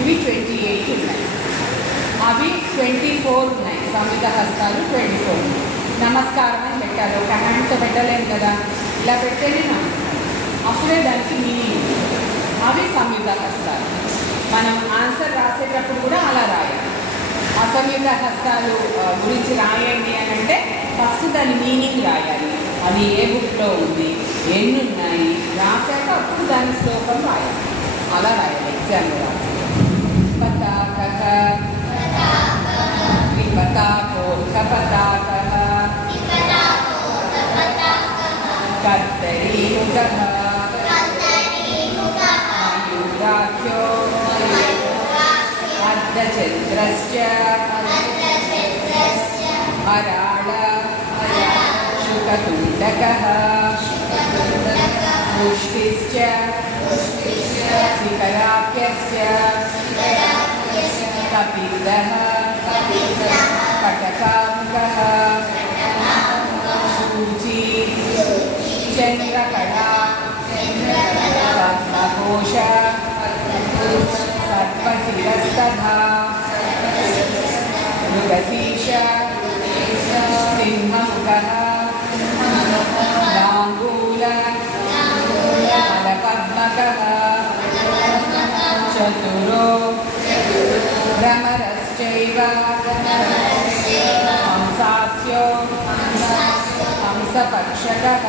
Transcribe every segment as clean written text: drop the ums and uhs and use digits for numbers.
ఇవి 28 ఉన్నాయి. అవి 24 ఉన్నాయి. సంయుత హస్తాలు 24. నమస్కారం అని పెట్టారు. ఒక హ్యాండ్తో పెట్టలేము కదా, ఇలా పెట్టేనే నమస్కారం, అప్పుడే దానికి మీనింగ్. అవి సంయుత హస్తాలు. మనం ఆన్సర్ రాసేటప్పుడు కూడా అలా రాయాలి. అసంయుత హస్తాలు గురించి రాయండి అని అంటే ఫస్ట్ దాని మీనింగ్ రాయాలి. అది ఏ బుక్లో ఉంది, ఎన్ని ఉన్నాయి రాశాక అప్పుడు దాని శ్లోకం రాయాలి. అలా రాయాలి ఎగ్జామ్లో రాసి. పతాకః త్రిపతాకోర్ధపతాకః కర్తరీముఖః మయూరాఖ్యో అర్ధచంద్రశ్చ అరాళ శుకతుండకః పుష్టిశ్చ శిఖరాఖ్యశ్చ కపిలః కటకాముఖః సూచీ చంద్రకళా పద్మకోశ సర్పశిరస్తథా మృగశీర్ష సింహముఖః లాంగూల మలపద్మకః చతురో భ్రమరశ్చైవ హంసాస్యో హంసపక్షకః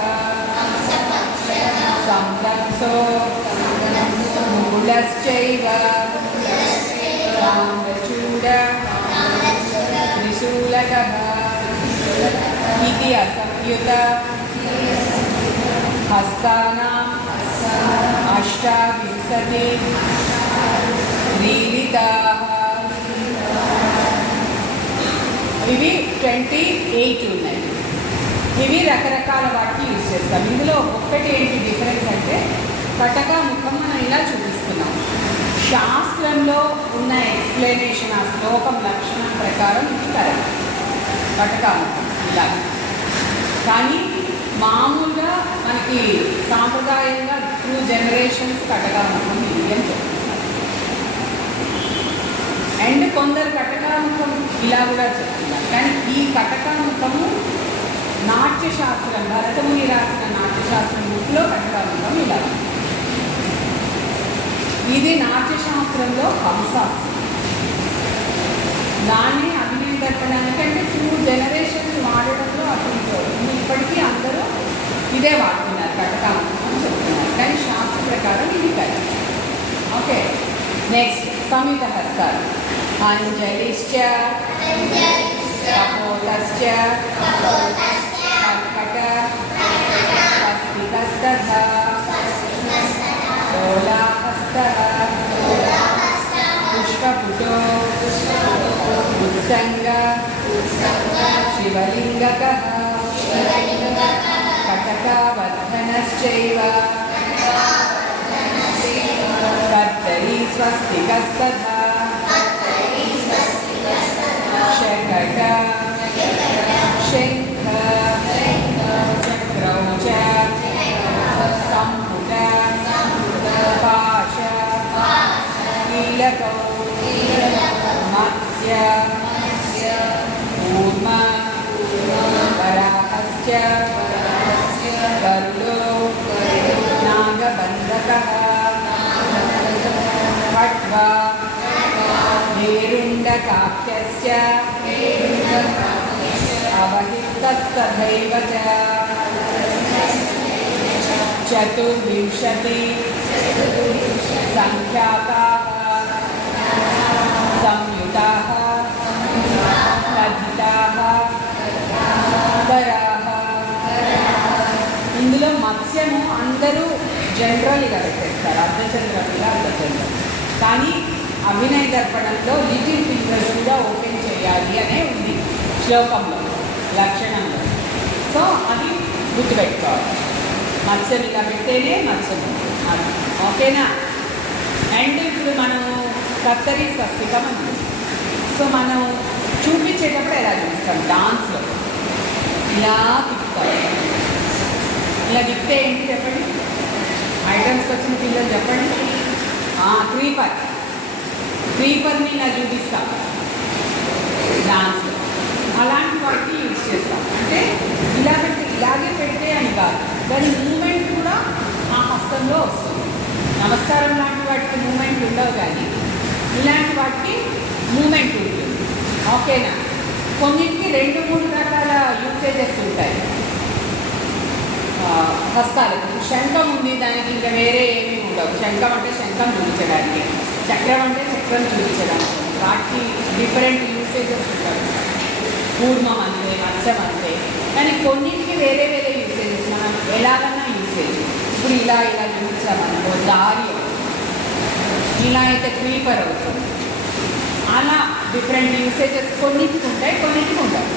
సంరక్షో మూలశ్చైవ రామచూడ త్రిశూలకః ఇది అసంయుత హస్తానాం అష్టావింశతి క్రీడితాః. ఇవి 28 ఉన్నాయి. ఇవి రకరకాల వాటికి యూజ్ చేస్తాం. ఇందులో ఒక్కటి ఏంటి డిఫరెన్స్ అంటే కటకాముఖం మనం ఇలా చూపిస్తున్నాం. శాస్త్రంలో ఉన్న ఎక్స్ప్లెనేషన్ ఆ శ్లోకం లక్షణం ప్రకారం ఇది కరెక్ట్, కటకాముఖం ఇలా. కానీ మామూలుగా మనకి సాంప్రదాయంగా త్రూ జనరేషన్స్ కటకాముఖం ఇది అని చెప్తున్నారు. అండ్ కొందరు కటకాముఖం ఇలా కూడా చెప్తున్నారు. కానీ ఈ కటకాముఖము నాట్యశాస్త్రం, భరతముని రాసిన నాట్యశాస్త్రం బుక్లో కటకాముఖం ఇలా. ఇది నాట్యశాస్త్రంలో హంసాస్త్రం. దాన్ని అభినయ దర్పణానికి అంటే 2 జనరేషన్స్ వాడడంలో అప్పుడు ఇప్పటికీ అందరూ ఇదే వాడుతున్నారు, కటకాముఖం అని చెప్తున్నారు. కానీ శాస్త్ర ప్రకారం ఇది కరెక్ట్. ఓకే, నెక్స్ట్ సంయుత హస్తాలు. అంజలిశ్చ కపోతశ్చ కర్కట స్వస్తికస్తథా కోలాహస్తః పుష్పపుటో ఉత్సంగ శివలింగకః కటకావర్ధనశ్చైవ కర్తరీ స్వస్తికస్తథా శకట శంఖ చక్రౌచ సంపుట పాశ కీలకౌ మత్స్య కూర్మ వరాహశ్చ గరుడో నాగబంధకః ఖడ్గా మేరుండకాఖ్యశ్చ అవహితస్తథైవ చ చతుర్వింశతి సంఖ్యాకాః సంయుతాః కథితాః వరాహ. ఇందులో మత్స్యము అందరూ జనరల్గా పెట్టేస్తారు, అర్ధచంద్రపిల్ల అర్ధచంద్ర. కానీ అభినయ దర్పణంలో లిటిల్ ఫింగర్స్ కూడా ఓపెన్ చేయాలి అనే ఉంది శ్లోకంలో, లక్షణంలో. సో అది గుర్తుపెట్టుకోవాలి. మత్స్యం ఇలా పెట్టేనే మత్స్యం. ఓకేనా? అండ్ ఇప్పుడు మనం కత్తరి స్వస్తికం అండి. సో మనం చూపించేటప్పుడు ఎలా చూపిస్తాం, డాన్స్లో ఇలా తిప్పుతాం. ఇలా తిప్పితే ఏంటి చెప్పండి, ఐటమ్స్కి వచ్చిన పిల్లలు చెప్పండి. 3 5 క్రీపర్ని ఇలా చూపిస్తాం డాన్స్లో, అలాంటి వాటికి యూజ్ చేస్తాం. అంటే ఇలా పెట్టి ఇలాగే పెడితే అని కాదు, దాని మూమెంట్ కూడా ఆ హస్తంలో వస్తుంది. నమస్కారం లాంటి వాటికి మూమెంట్ ఉండవు, కానీ ఇలాంటి వాటికి మూమెంట్ ఉంటుంది. ఓకేనా? కొన్నింటికి 2-3 రకాల యూసేజెస్ ఉంటాయి హస్తాలకి. శంఖం ఉంది, దానికి ఇంకా వేరే ఏమీ ఉండవు. శంఖం అంటే శంఖం చూపించడానికి, చక్రం అంటే చక్రం చూపించడానికి, వాటికి డిఫరెంట్ యూసేజెస్ ఉంటాయి. కూర్మం అంతే, మత్స్యం అంతే, కానీ కొన్నింటికి వేరే వేరే యూసేజెస్. మనం ఎలాగన్నా యూసేజ్. ఇప్పుడు ఇలా ఇలా చూపించామనుకో దారి, ఇలా అయితే క్రీపర్ అవుతుంది. అలా డిఫరెంట్ యూసేజెస్ కొన్నింటికి ఉంటాయి, కొన్నింటికి ఉండవు.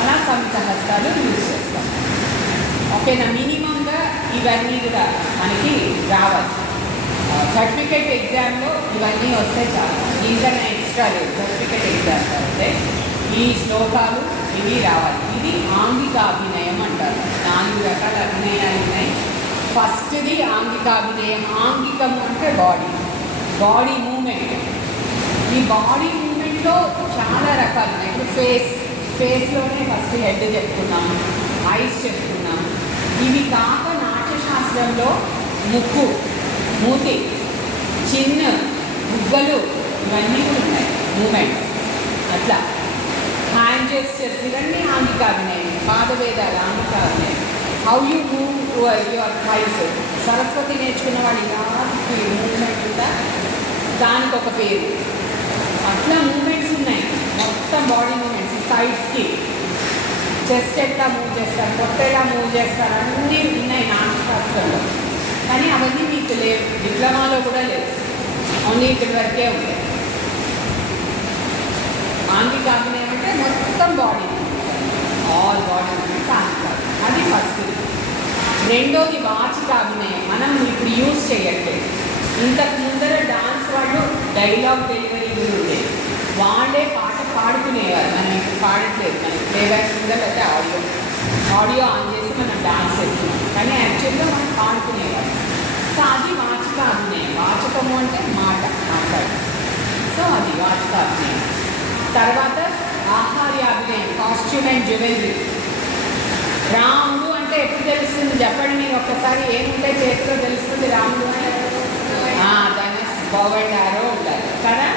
అలా సమిత హస్తాలు యూజ్ చేస్తాం. ఓకేనా? మినిమంగా ఇవన్నీ కూడా మనకి రావాలి. సర్టిఫికేట్ ఎగ్జామ్లో ఇవన్నీ వస్తే చాలు, ఇంకన్నా ఎక్స్ట్రా లేదు. సర్టిఫికేట్ ఎగ్జామ్ అయితే ఈ శ్లోకాలు ఇవి రావాలి. ఇది ఆంగికాభినయం అంటారు. 4 రకాల అభినయాలు ఉన్నాయి. ఫస్ట్ది ఆంగికాభినయం. ఆంగికము అంటే బాడీ మూమెంట్. ఈ బాడీ మూమెంట్లో చాలా రకాలు ఉన్నాయి. ఇప్పుడు ఫేస్లోనే ఫస్ట్ హెడ్ చెప్పుకున్నాము, ఐస్ చెప్పుకున్నాము. ఇవి కాక నాట్యశాస్త్రంలో ముక్కు, మూతి, చిన్న, బుగ్గలు ఇవన్నీ కూడా ఉన్నాయి మూమెంట్స్. అట్లా హ్యాండ్ జెస్చర్స్ ఇవన్నీ ఆంగికాభినయం. పాదవేదాలు ఆంగికాభినయం. How you move your thighs. Saraswati నేర్చుకున్న వాడు ఇలాంటి మూమెంట్ ఉందా, దానికి ఒక పేరు. అట్లా మూమెంట్స్ ఉన్నాయి, మొత్తం బాడీ మూమెంట్స్. సైడ్స్కి చెస్ట్ ఎట్లా మూవ్ చేస్తారు, కొత్త ఎలా మూవ్ చేస్తారు, అన్నీ ఉన్నాయి నాట్యశాస్త్రంలో. కానీ అవన్నీ మీకు లేవు, డిప్లొమాలో కూడా లేవు, ఓన్లీ ఇక్కడి వరకే ఉంటాయి. ఆంగికాభినయం అంటే మొత్తం బాడీ, ఆల్ బాడీ మూమెంట్స్ ఆంగికాభినయం. అది ఫస్ట్. రెండోది వాచికాభినయం. మనం ఇప్పుడు యూజ్ చేయట్లేదు. ఇంతకు ముందర డాన్స్ వాళ్ళు డైలాగ్ డెలివరీ ఉండేది, వాళ్ళే పాట పాడుకునేవారు. మనం ఇప్పుడు పాడట్లేదు. మనకి ప్లేబ్యాక్ సింగర్ అయితే ఆడియో ఆన్ చేసి మనం డాన్స్ చేస్తున్నాం, కానీ యాక్చువల్గా మనం పాడుకునేవారు. సో అది వాచికాభినయం. వాచకము అంటే మాట్లాడు. సో అది వాచికాభినయం. తర్వాత ఆహార్యాభినయం, కాస్ట్యూమ్ అండ్ జ్యువెలరీ. రాముడు అంటే ఎప్పుడు తెలుస్తుంది చెప్పండి మీరు ఒక్కసారి. ఏముంటే చేతిలో తెలుస్తుంది రాముడు అని? ధనస్, బాగుండారో ఉండాలి కదా.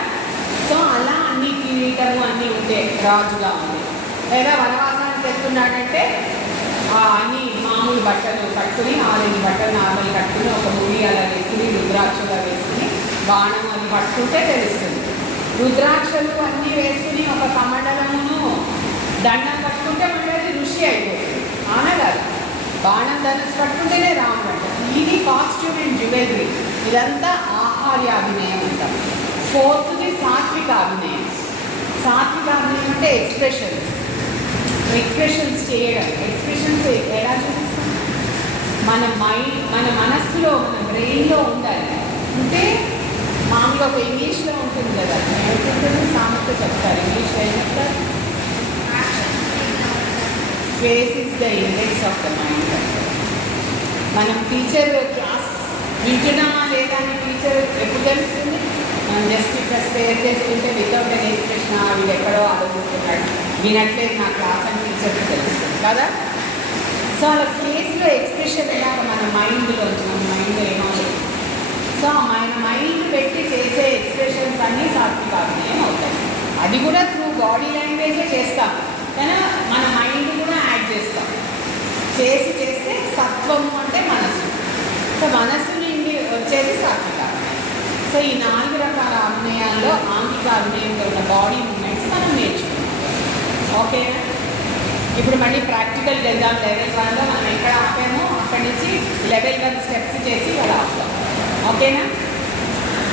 సో అలా అన్ని కిరీటము అన్నీ ఉంటే రాజుగా ఉంది. లేదా వనవాసానికి వెళ్తున్నాడంటే అన్ని మామూలు బట్టలు కట్టుకుని, 6 బట్టలు నార్మల్ కట్టుకుని, ఒక ముడి అలా వేసుకుని, రుద్రాక్షలు వేసుకుని, బాణం అది పట్టుకుంటే తెలుస్తుంది. రుద్రాక్షలు అన్నీ వేసుకుని ఒక కమండలమును దండం పట్టుకుంటే మళ్ళీ అది ఋషి అయిపోతుంది. అనగారు బాణం ధనుసు పట్టుకుంటేనే రాముడు అంట. ఇది కాస్ట్యూమ్ అండ్ జ్యువెలరీ. ఇదంతా ఆహార్యాభినయం అంటాం. ఫోర్త్ది సాత్వికాభినయం. సాత్వికాభినయం అంటే ఎక్స్ప్రెషన్స్ చేయడం. ఎక్స్ప్రెషన్స్ ఎలా చూపిస్తాం? మన మనస్సులో, మన బ్రెయిన్లో ఉండాలి. అంటే మామూలుగా ఒక ఇంగ్లీష్లో ఉంటుంది కదా, ఏమిటంటే సామెత చెప్తారు. ఇంగ్లీష్లో ఏం చెప్తారు? Face is the index of the mind. మనం టీచర్ క్లాస్ వింటున్నామా లేదా అని టీచర్ ఎప్పుడు తెలుస్తుంది? మనం జస్ట్ ఇక్కడ స్పేర్ చేస్తుంటే వితౌట్ ఎన్ ఎక్స్ప్రెషన్ వీళ్ళు ఎక్కడో ఆలోచిస్తున్నాడు, వినట్లేదు నా క్లాస్ అని టీచర్కి తెలుస్తుంది కదా. సో అలా ఫేస్లో ఎక్స్ప్రెషన్ ఎలాగ మన మైండ్లో ఏమవుతుంది. సో మన మైండ్ పెట్టి చేసే ఎక్స్ప్రెషన్స్ అన్నీ సాత్వికాభినయం అవుతాయి. అది కూడా త్రూ బాడీ లాంగ్వేజే చేస్తాం, కానీ మన మైండ్ కూడా యాడ్ చేస్తాం. చేస్తే సత్వము అంటే మనసు. సో మనసు నుండి వచ్చేది సాత్వికాభినయం. సో ఈ 4 రకాల అభినయాల్లో ఆంగికాభినయంలో ఉన్న బాడీ మూమెంట్స్ మనం నేర్చుకున్నాం. ఓకేనా? ఇప్పుడు మళ్ళీ ప్రాక్టికల్ చేద్దాం. లెవెల్ 1లో మనం ఎక్కడ ఆపామో అక్కడి నుంచి లెవెల్ 1 స్టెప్స్ చేసి అలా ఆపుతాం. ఓకేనా?